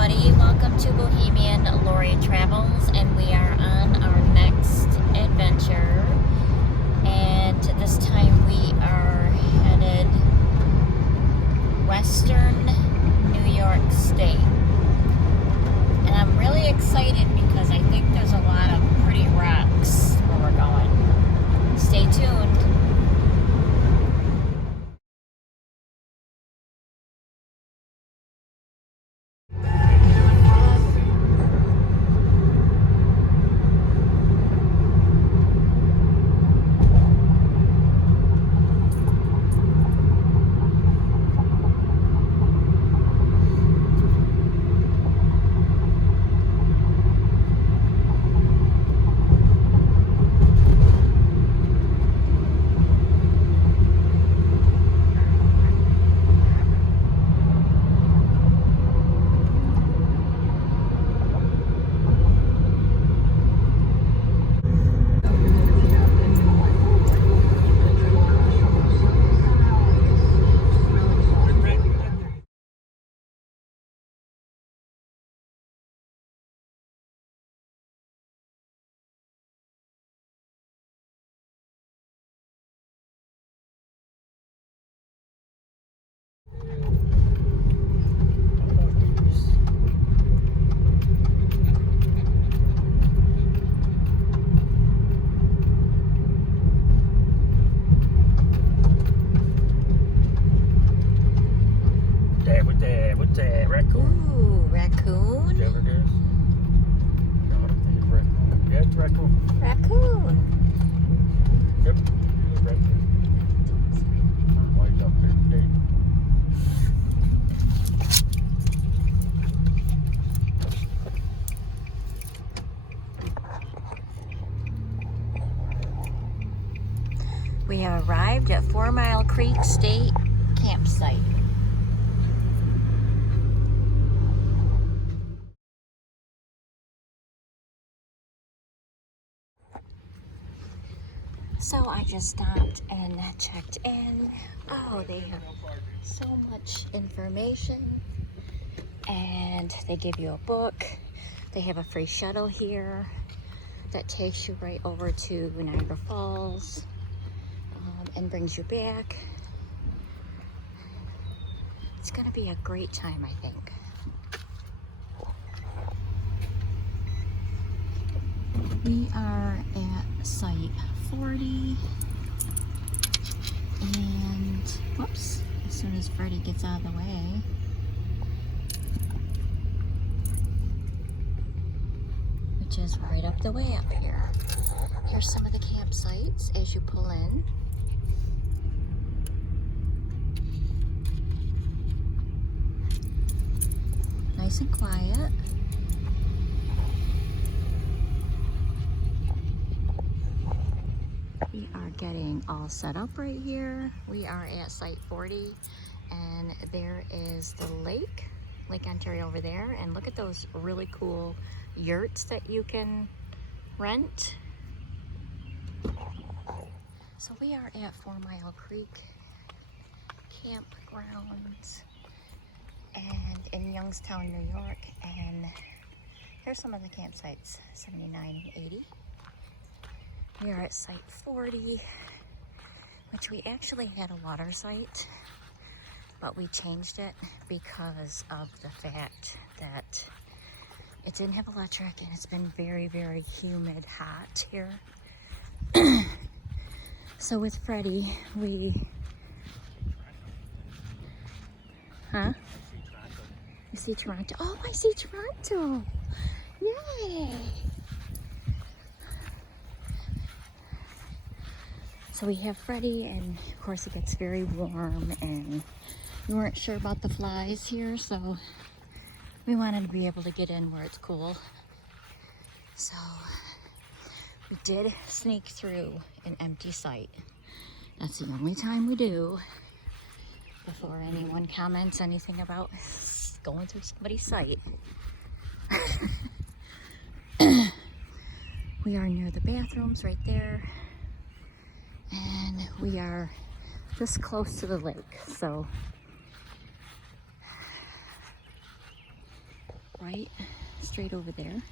everybody, welcome to Bohemian Lori Travels, and we are on our next adventure, and this time we are headed western New York State, and I'm really excited because I think there's a lot of pretty rocks where we're going. Stay tuned. What's that? Raccoon? Ooh, raccoon? Whatever it is. No, I don't think it's raccoon. Yeah, it's raccoon. Raccoon. Yep, it's raccoon. I don't know why he's up there today. We have arrived at 4 Mile Creek State Campsite. So I just stopped and checked in. Oh, they have so much information, and they give you a book. They have a free shuttle here that takes you right over to Niagara Falls and brings you back. It's gonna be a great time, I think. We are at site 40, and whoops, as soon as Freddie gets out of the way, which is right up the way up here. Here's some of the campsites as you pull in. Nice and quiet. We are getting all set up right here. We are at site 40, and there is the Lake Ontario over there. And look at those really cool yurts that you can rent. So we are at 4 Mile Creek Campgrounds and in Youngstown, New York. And here's some of the campsites, 79 and 80. We are at site 40, which we actually had a water site, but we changed it because of the fact that it didn't have electric, and it's been very, very humid, hot here. So with Freddie, we... Huh? You see Toronto? Oh, I see Toronto! Yay! So we have Freddie, and of course it gets very warm, and we weren't sure about the flies here, so we wanted to be able to get in where it's cool. So we did sneak through an empty site. That's the only time we do, before anyone comments anything about going through somebody's site. We are near the bathrooms right there, and we are this close to the lake, so right straight over there.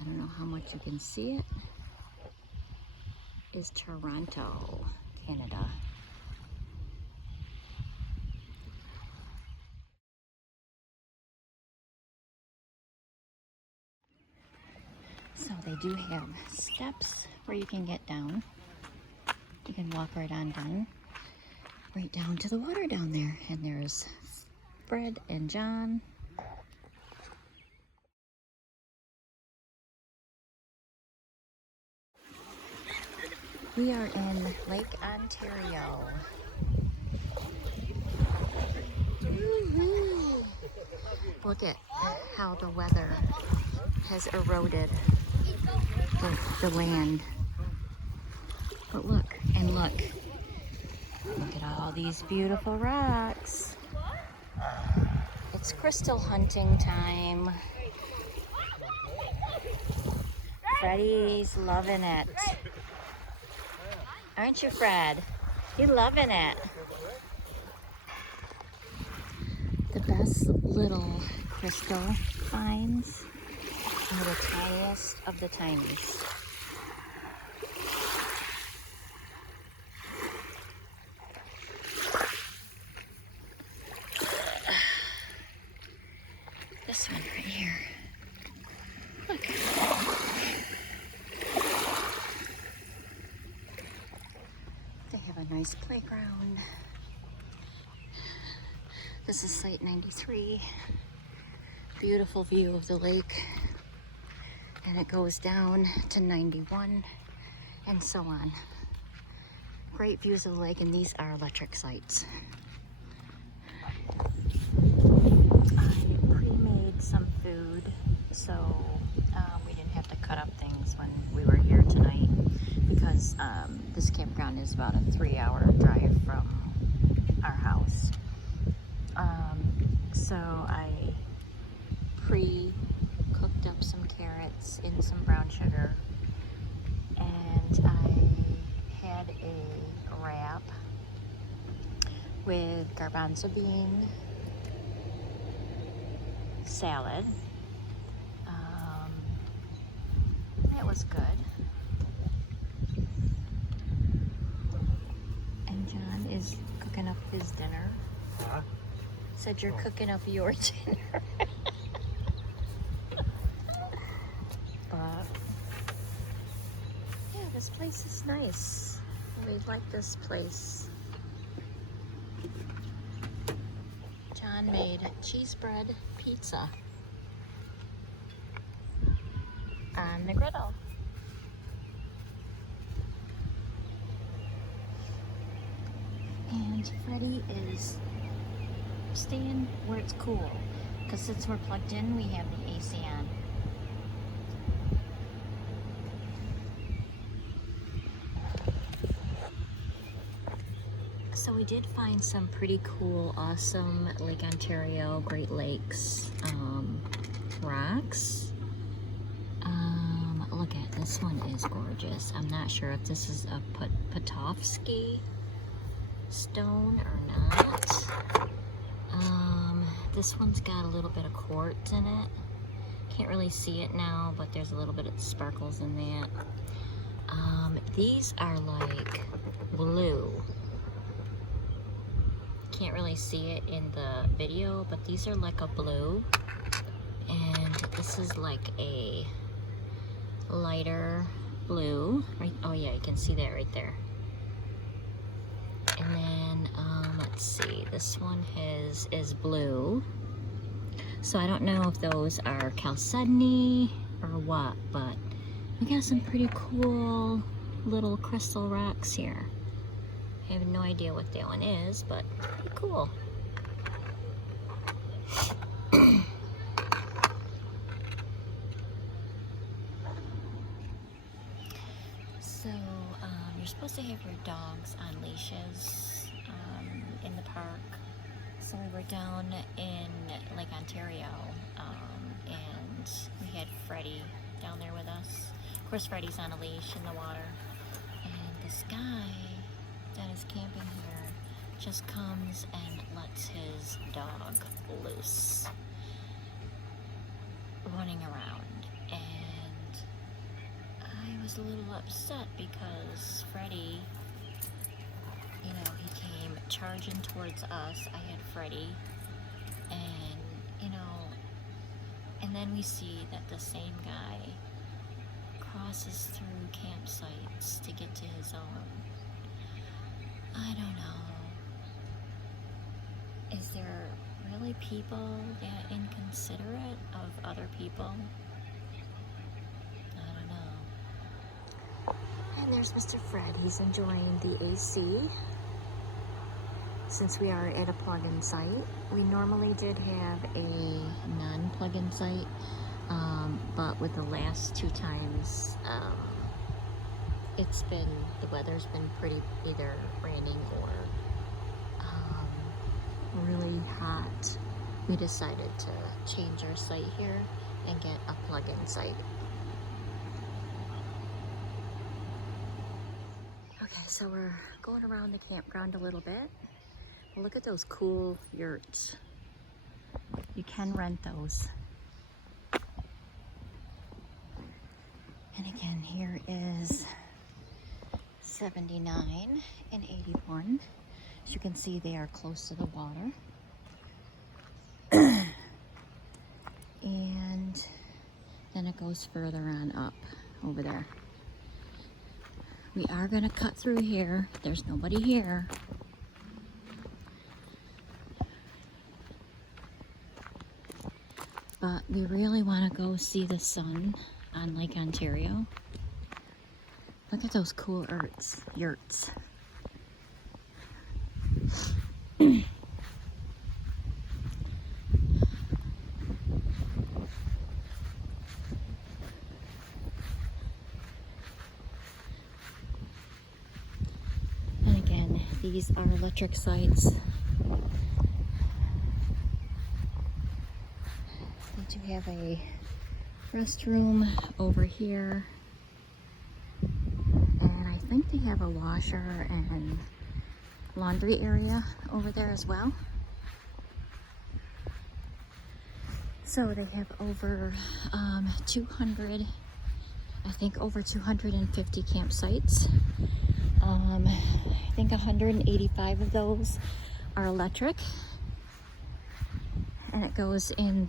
I don't know how much you can see it. Is Toronto, Canada. So they do have steps where you can get down. You can walk right on down, right down to the water down there. And there's Fred and John. We are in Lake Ontario. Woo-hoo. Look at how the weather has eroded the land. But look, and look. Look at all these beautiful rocks. It's crystal hunting time. Freddie's loving it. Aren't you, Fred? You're loving it. The best little crystal finds are the tiniest of the tinies. This one right here. Look. They have a nice playground. This is Site 93. Beautiful view of the lake. And it goes down to 91 and so on. Great views of the lake, and these are electric sites. I pre-made some food, so we didn't have to cut up things when we were here tonight, because this campground is about a 3-hour drive from our house. So I pre-cooked up some carrots in some brown sugar, and I had a wrap with garbanzo bean salad. It was good. And John is cooking up his dinner. Huh? Said you're cooking up your dinner. But yeah, this place is nice. We like this place. John made cheese bread pizza on the griddle. And Freddie is staying where it's cool, because since we're plugged in, we have the AC on. So we did find some pretty cool, awesome Lake Ontario, Great Lakes rocks. Look at this one, is gorgeous. I'm not sure if this is a Petrovsky stone or not. This one's got a little bit of quartz in it. Can't really see it now, but there's a little bit of sparkles in that. These are like blue. Can't really see it in the video, but these are like a blue, and this is like a lighter blue, right? Oh yeah, you can see that right there. And then let's see, this one is blue, so I don't know if those are chalcedony or what, but we got some pretty cool little crystal rocks here. I have no idea what that one is, but pretty cool. So you're supposed to have your dogs on leashes in the park. So we were down in Lake Ontario, and we had Freddie down there with us. Of course, Freddie's on a leash in the water, and this guy that is camping here just comes and lets his dog loose. was a little upset because Freddie, you know, he came charging towards us. I had Freddie, and, you know, and then we see that the same guy crosses through campsites to get to his own. I don't know. Is there really people that inconsiderate of other people? I don't know. And there's Mr. Fred. He's enjoying the AC. Since we are at a plug-in site, we normally did have a non-plug-in site, but with the last 2 times, the weather's been pretty either raining or really hot. We decided to change our site here and get a plug-in site. Okay, so we're going around the campground a little bit. Look at those cool yurts. You can rent those. And again, here is 79 and 81. As you can see, they are close to the water. And then it goes further on up over there. We are gonna cut through here. There's nobody here. But we really want to go see the sun on Lake Ontario. Look at those cool yurts. And again, these are electric sites. They do have a restroom over here, and I think they have a washer and laundry area over there as well. So they have over 200, I think over 250 campsites. I think 185 of those are electric, and it goes in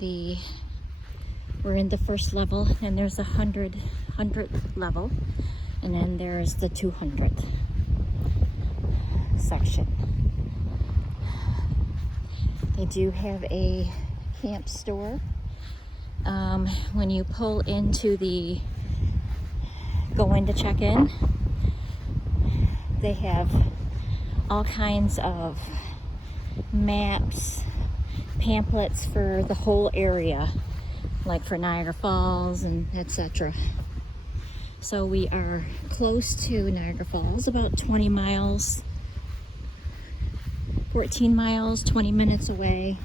we're in the first level, and there's a 100th level, and then there's the 200th section. They do have a camp store. When you pull into go in to check in, they have all kinds of maps, pamphlets for the whole area, like for Niagara Falls and etc. So we are close to Niagara Falls, about 20 miles, 14 miles, 20 minutes away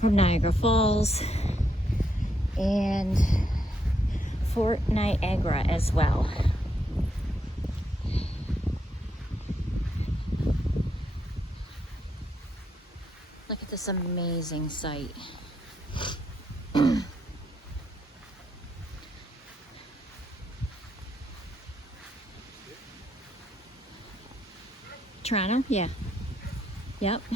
from Niagara Falls, and Fort Niagara as well. Look at this amazing site. Toronto? Yeah. Yep. You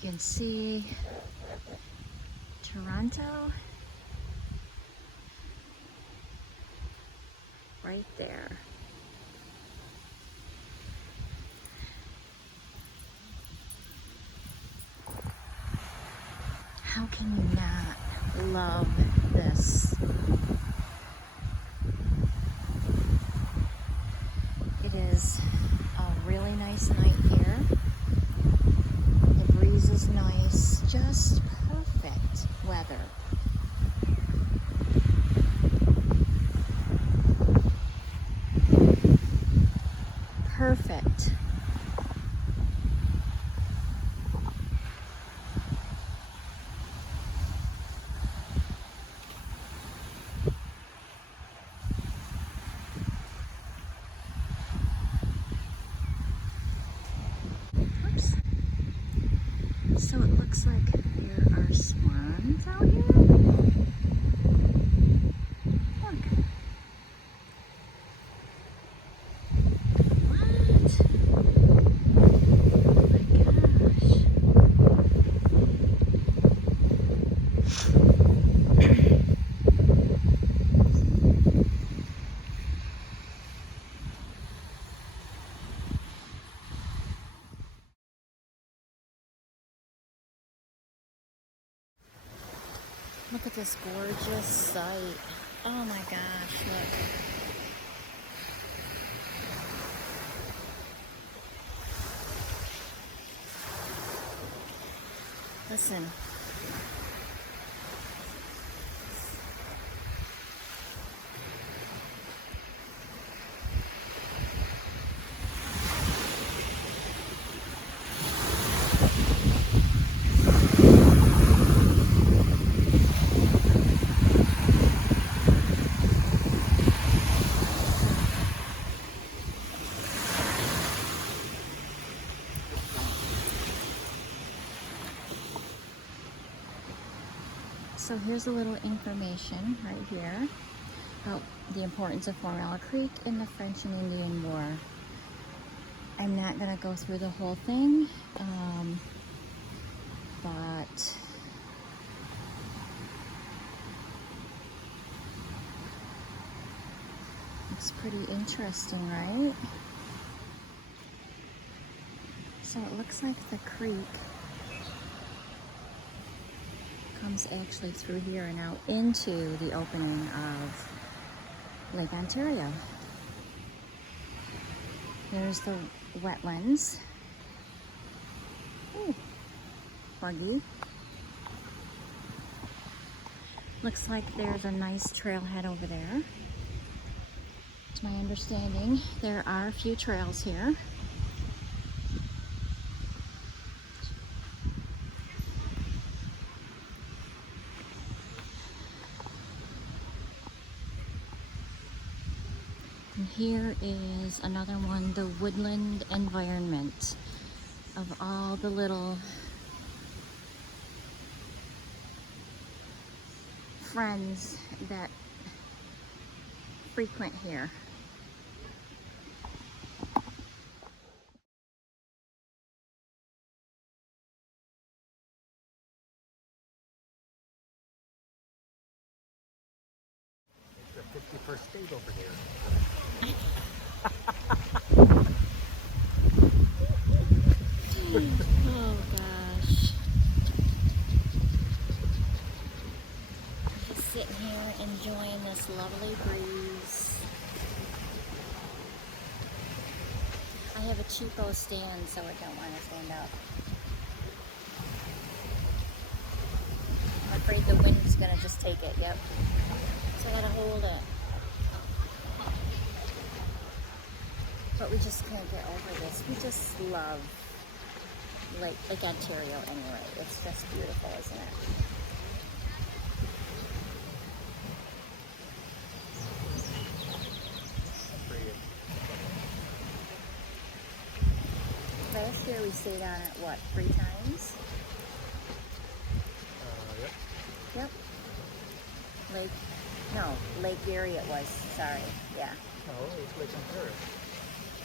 can see Toronto right there. How can you not love this? It is a really nice night here. The breeze is nice, just perfect weather. Perfect. So it looks like there are swans out here. Look. What? Oh my gosh. Look at this gorgeous sight. Oh my gosh, look. Listen. So here's a little information right here about the importance of Formella Creek in the French and Indian War. I'm not going to go through the whole thing, but it's pretty interesting, right? So it looks like the creek comes actually through here and out into the opening of Lake Ontario. There's the wetlands. Ooh, buggy. Looks like there's a nice trailhead over there. To my understanding, there are a few trails here. And here is another one, the woodland environment of all the little friends that frequent here. It's the 51st state over here. Oh gosh. Just sitting here enjoying this lovely breeze. I have a cheapo stand, so I don't want to stand up. I'm afraid the wind's gonna just take it, yep. So I gotta hold it. But we just can't get over this. We just love Lake Ontario anyway. It's just beautiful, isn't it? Last year we stayed on it, what, 3 times? Yep. Yep. Lake Erie it was, sorry, yeah. No, it's Lake Ontario.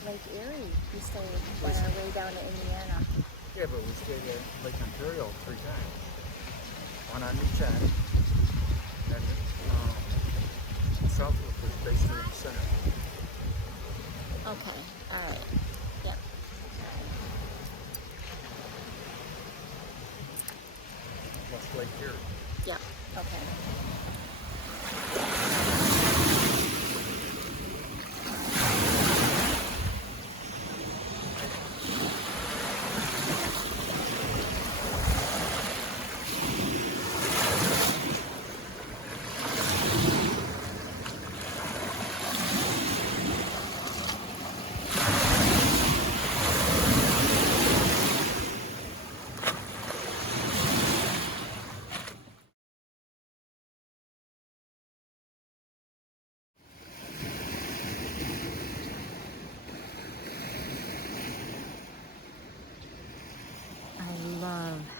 Lake Erie, we stayed on our way down to Indiana. Yeah, but we stayed at Lake Ontario 3 times. One on each end. And Southwood was basically in the center. Okay, alright, yep. Plus Lake Erie. Yep, okay.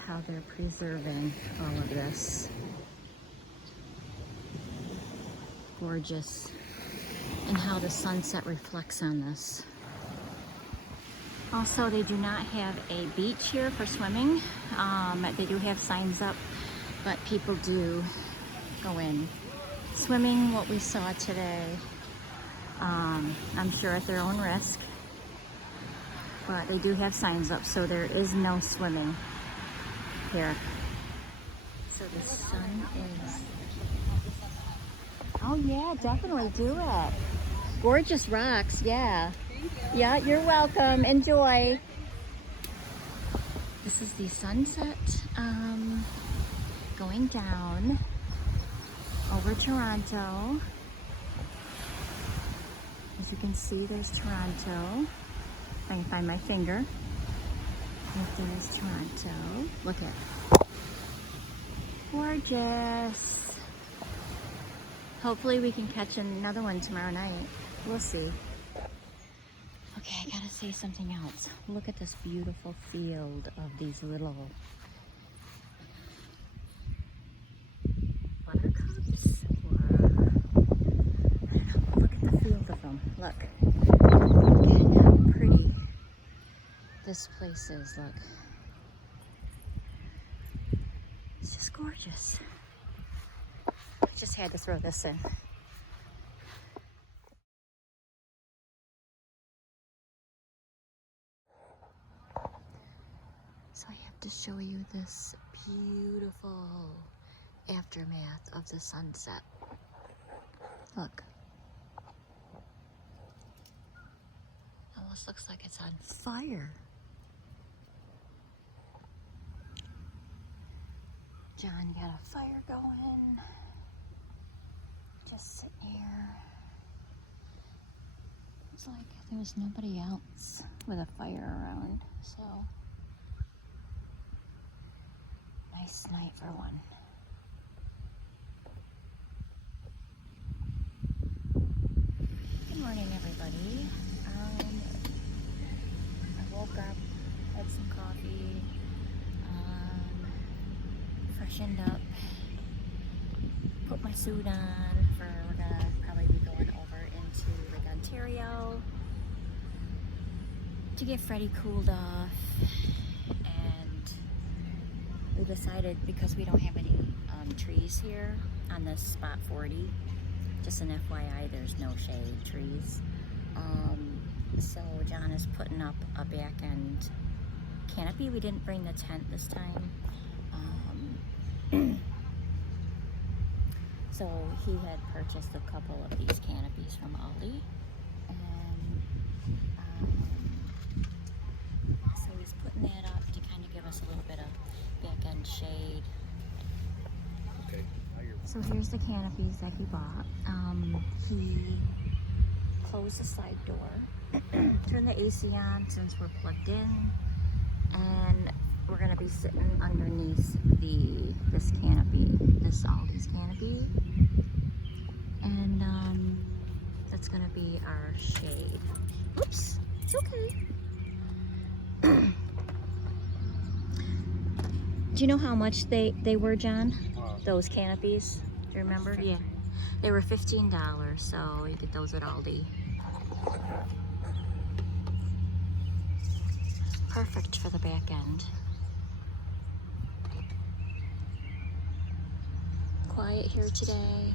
how they're preserving all of this. Gorgeous. And how the sunset reflects on this. Also, they do not have a beach here for swimming. They do have signs up, but people do go in. Swimming, what we saw today, I'm sure at their own risk, but they do have signs up, so there is no swimming here. So the sun is... Oh yeah, definitely do it. Gorgeous rocks, yeah. Yeah, you're welcome. Enjoy. This is the sunset going down over Toronto. As you can see, there's Toronto. If I can find my finger. Right there is Toronto. Look at. Gorgeous. Hopefully we can catch another one tomorrow night. We'll see. Okay, I gotta say something else. Look at this beautiful field of these little buttercups, or I don't know. Look at the field of them. Look. Look at how pretty this place is. Look. It's just gorgeous. I just had to throw this in. So I have to show you this beautiful aftermath of the sunset. Look. Almost looks like it's on fire. John got a fire going. Just sitting here. It's like there was nobody else with a fire around, so nice night for one. Good morning, everybody. I woke up, had some coffee, freshened up, put my suit on. We're gonna probably be going over into Lake Ontario to get Freddie cooled off. And we decided, because we don't have any trees here on this spot 40, just an FYI, there's no shade trees. So John is putting up a back end canopy. We didn't bring the tent this time. So he had purchased a couple of these canopies from Aldi, and so he's putting that up to kind of give us a little bit of back end shade. Okay. So here's the canopies that he bought. He closed the side door, turned the AC on since we're plugged in, and we're gonna be sitting underneath this canopy, this Aldi's canopy, and that's gonna be our shade. Oops, it's okay. Do you know how much they were, John? Those canopies? Do you remember? Yeah, they were $15, so you get those at Aldi. Perfect for the back end. Quiet here today.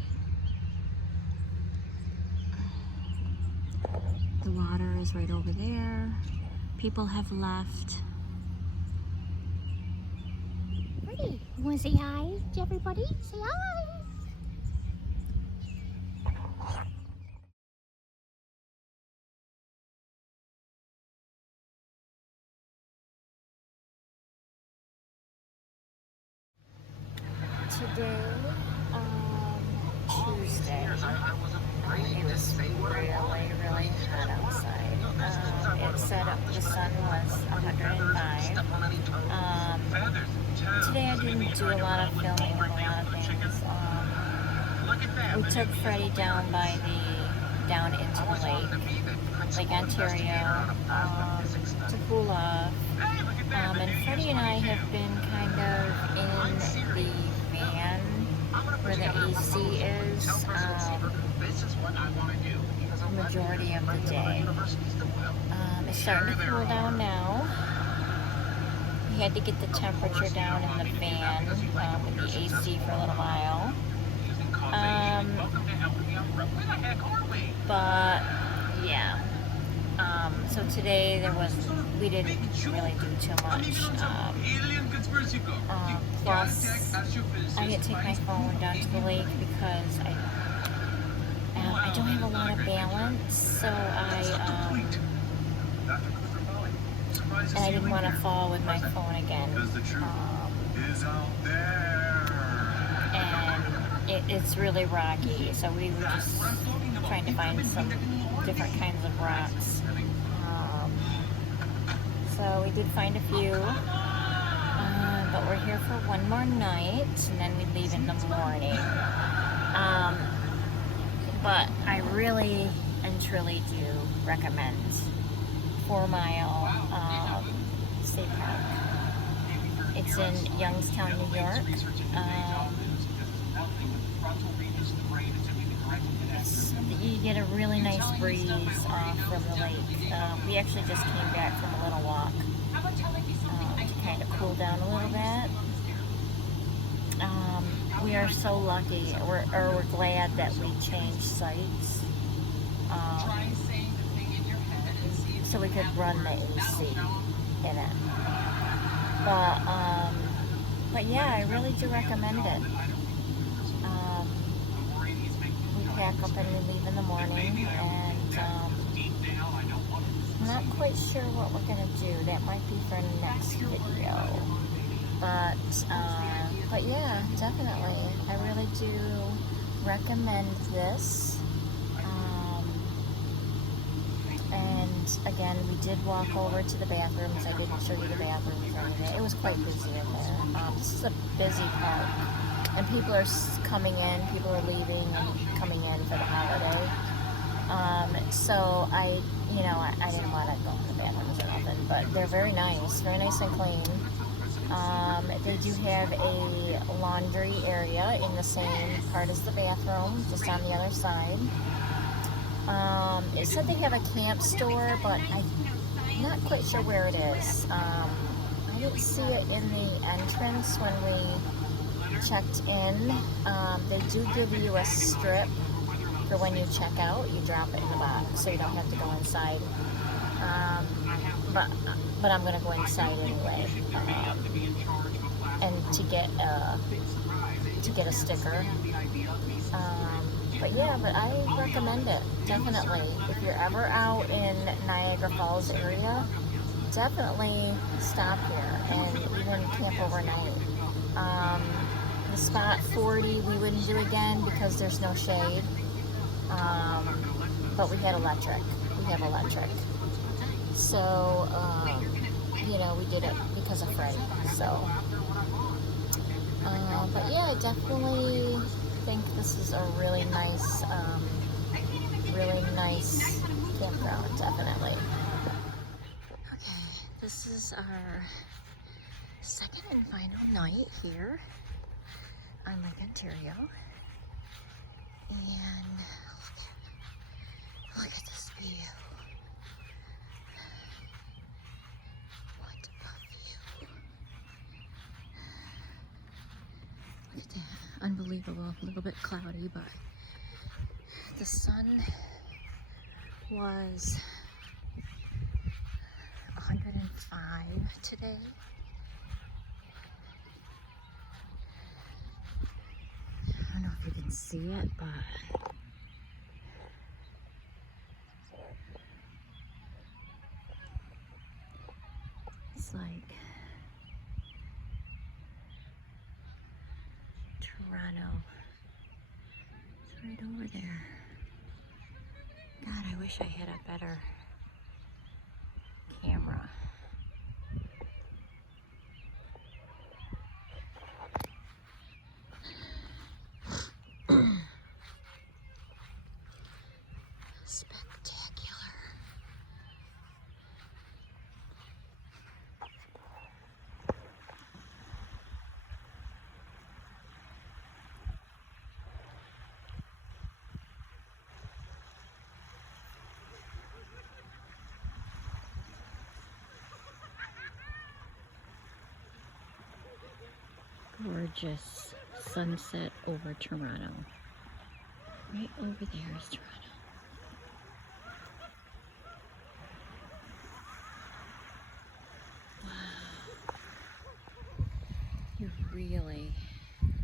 The water is right over there. People have left. Pretty. You want to say hi to everybody? Say hi. Today, Tuesday, it was really hot outside. It said the sun was 105. Today I didn't do a lot of filming and a lot of things. We took Freddie down into the Lake Ontario, to cool off. And Freddie Cody and I have been kind of in the van where the AC is majority of the day. It's starting to cool down now. We had to get the temperature down in the van with the AC for a little while. But yeah. So today we didn't really do too much. Plus, I didn't take my phone down to the lake because I don't have a lot of balance, so and I didn't want to fall with my phone again. And it's really rocky, so we were just trying to find some different kinds of rocks. So we did find a few, but we're here for one more night, and then we leave in the morning. But I really and truly do recommend 4 Mile State Park. It's in Youngstown, New York. You get a really nice breeze from the lake. We actually just came back from a little walk to kind of cool down a little bit. We are so lucky, we're glad that we changed sites so we could run the AC in it. But yeah, I really do recommend it. We pack up and we leave in the morning, and I'm not quite sure what we're gonna do. That might be for next video. But yeah, definitely. I really do recommend this. And again, we did walk over to the bathrooms. I didn't show you the bathrooms or anything. It was quite busy in there. This is a busy park, and people are coming in, people are leaving and coming in for the holiday. So I didn't want to go to the bathrooms or nothing, but they're very nice and clean. They do have a laundry area in the same part as the bathroom, just on the other side. It said they have a camp store, but I'm not quite sure where it is. I didn't see it in the entrance when we checked in. They do give you a strip for when you check out. You drop it in the box, so you don't have to go inside. But I'm gonna go inside anyway, and to get a sticker. But yeah, but I recommend it, definitely. If you're ever out in Niagara Falls area, definitely stop here and even camp overnight. The spot 40 we wouldn't do again because there's no shade, but we have electric. So, we did it because of Freddie. So, but yeah, I definitely think this is a really nice campground, definitely. Okay, this is our second and final night here on Lake Ontario, and look at this view. What a view! Look at that, unbelievable. A little bit cloudy, but the sun was 105 today. I don't know if you can see it, but it's like Toronto. It's right over there. God, I wish I had a better camera. Spectacular. Gorgeous sunset over Toronto. Right over there is Toronto. Wow. You really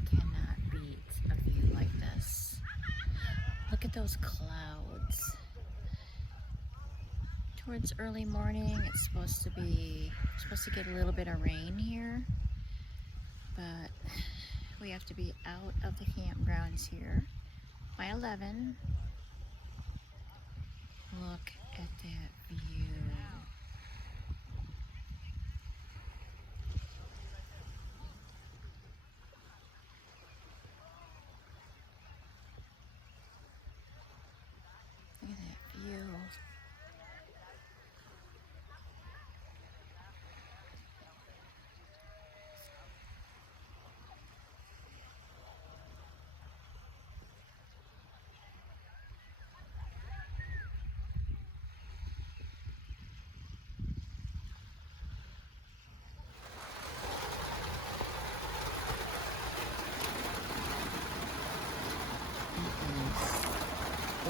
cannot beat a view like this. Look at those clouds. Towards early morning, it's supposed to get a little bit of rain here, but we have to be out of the campgrounds here by 11. Look at that view. Look at that view.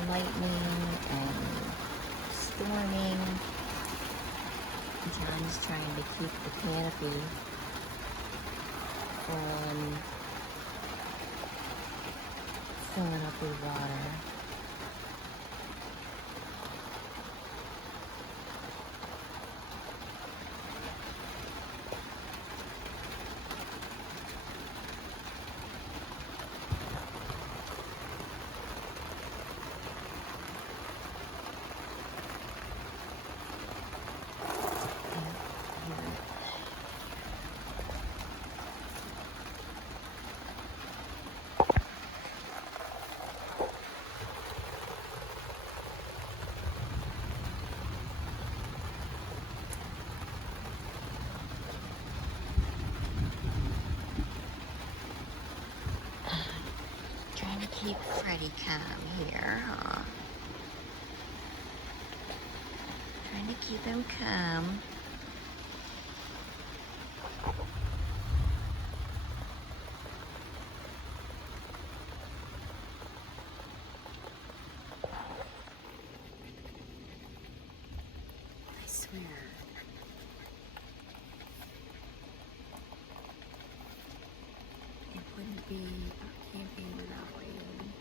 Lightning and storming. John's trying to keep the canopy from filling up with water. Trying to keep Freddie calm here, huh? Trying to keep him calm. I swear. It wouldn't be camping without rain.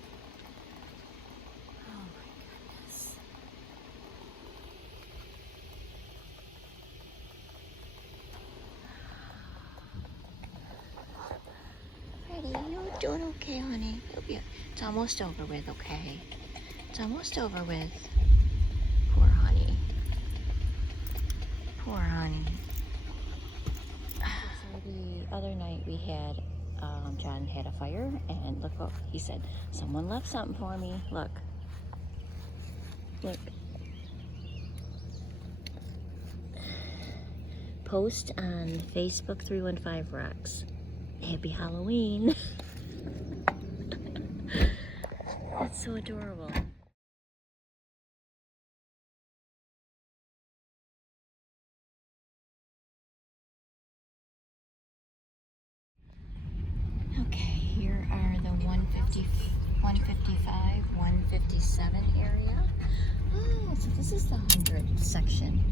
Oh my goodness. Freddie, you doing okay, honey? It's almost over with, okay? It's almost over with. Poor honey. Poor honey. So the other night we had John had a fire, and look what he said. Someone left something for me. Look. Look. Post on Facebook 315 Rocks. Happy Halloween. That's so adorable. Okay, here are the 155, 157 area. Oh, so this is the 100 section.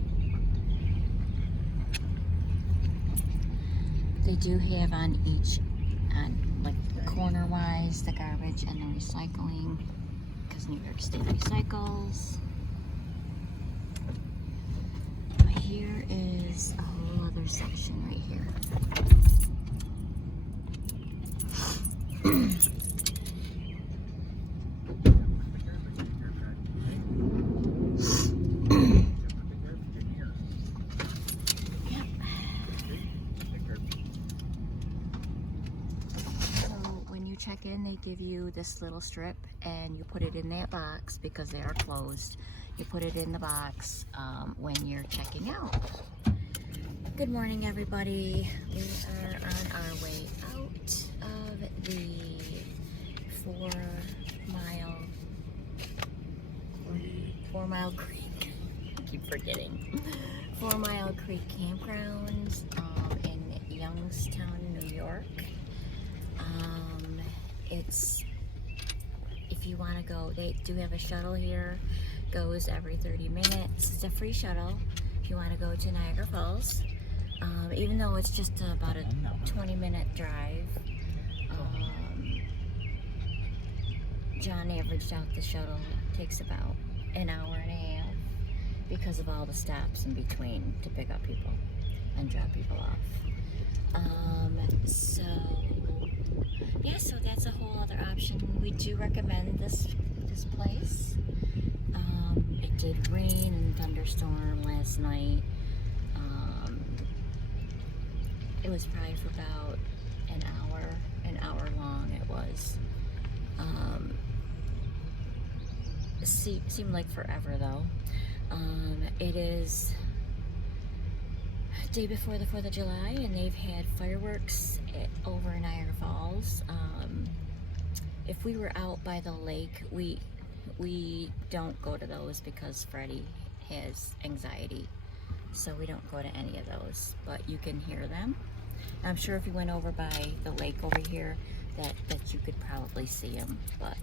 They do have on each, like corner-wise, the garbage and the recycling, because New York State recycles. But here is a whole other section right here. Check in, they give you this little strip and you put it in that box because they are closed. You put it in the box when you're checking out. Good morning, everybody. We are on our way out of the 4 Mile Creek. I keep forgetting. 4 Mile Creek Campgrounds in Youngstown, New York. It's, if you want to go, they do have a shuttle here, goes every 30 minutes. It's a free shuttle if you want to go to Niagara Falls. Even though it's just about a 20-minute drive. John averaged out the shuttle takes about an hour and a half because of all the stops in between to pick up people and drop people off. So yeah, so that's a whole other option. We do recommend this place. It did rain and thunderstorm last night. It was probably for about an hour long it was. Seemed like forever though. It is day before the 4th of July and they've had fireworks over Niagara Falls. If we were out by the lake, we don't go to those because Freddie has anxiety, so we don't go to any of those, but you can hear them. I'm sure if you went over by the lake over here that you could probably see them, but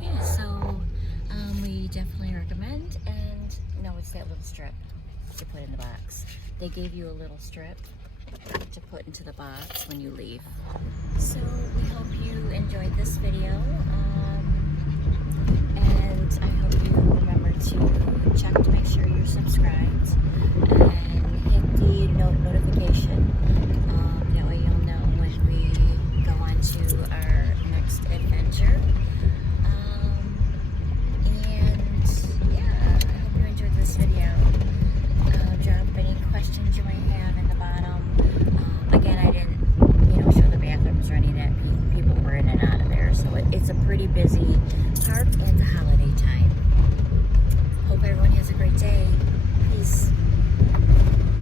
yeah, so we definitely recommend. And no, it's that little strip to put in the box. They gave you a little strip to put into the box when you leave. So we hope you enjoyed this video, and I hope you remember to check to make sure you're subscribed and hit the notification. That way you'll know when we go on to our next adventure. And yeah, I hope you enjoyed this video. Drop any questions you might have in the bottom. Again, I didn't, show the bathrooms or any of that. People were in and out of there, so it's a pretty busy park and the holiday time. Hope everyone has a great day. Peace.